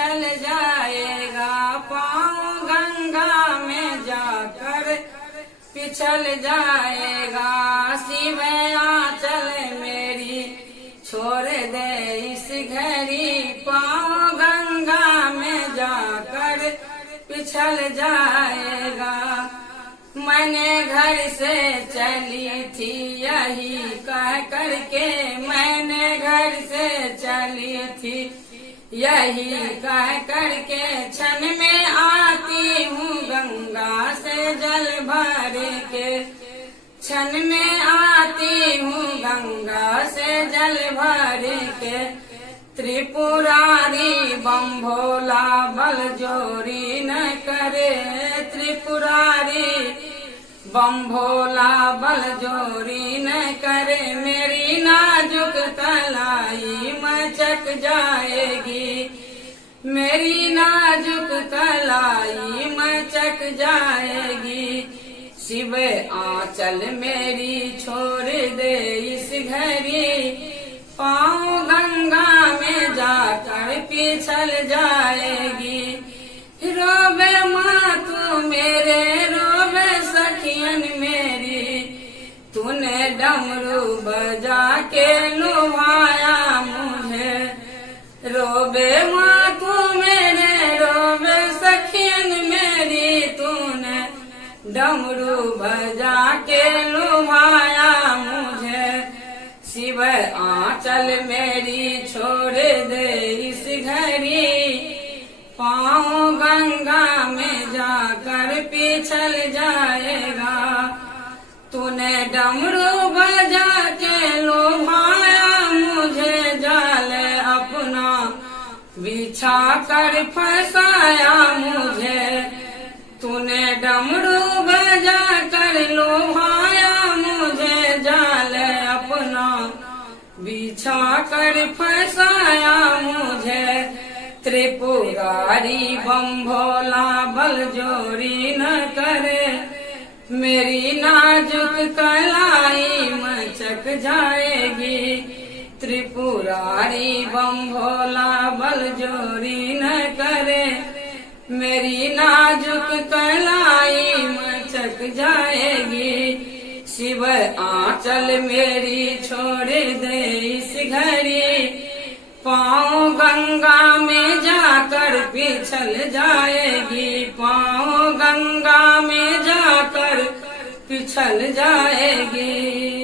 पिछल जाएगा, पाँव गंगा में जाकर पिछल जाएगा। शिव आंचल मेरी छोड़ दे इस घड़ी, पाँव गंगा में जाकर पिछल जाएगा। मैंने घर से चली थी यही कह करके, मैंने घर से चली थी यही कह करके, क्षण में आती हूँ गंगा से जल भर के, क्षण में आती हूँ गंगा से जल भर के। त्रिपुरारी बम भोला बल जोरी न करे, त्रिपुरारी बम भोला बल जोरी न करे। मेरी नाजुक कलाई मचक जाएगी, मेरी नाजुक कलाई मचक जाएगी। शिव आंचल मेरी छोड़ दे इस घड़ी, पाँव गंगा में जाकर पिछल जाएगी। रोवे माँ तू मेरे, रोवे सखियन मेरी, तूने डमरू बजा के लुभाया मुझे। रोवे माँ तू मेरे, रोवे सखियन मेरी, तूने डमरू बजा के लुभाया मुझे। शिव आंचल मेरी छोड़ दे इस घड़ी, पाँव गंगा में जाकर पिछल जाएगा। तूने डमरू बजा के लुभाया मुझे, जाल अपना बिछा कर फंसाया मुझे। तूने डमरू बजा कर लुभाया मुझे, जाल अपना बिछा कर फंसाया मुझे। त्रिपुरारी बम भोला बल जोरी न करे, मेरी नाजुक कलाई मचक जाएगी। त्रिपुरारी बम भोला बल जोरी न करे, मेरी नाजुक कलाई मचक जाएगी। शिव आंचल मेरी छोड़ दे इस घड़ी, पाँव गंगा में जाकर पिछल जाएगी, पाँव गंगा में जाकर पिछल जाएगी।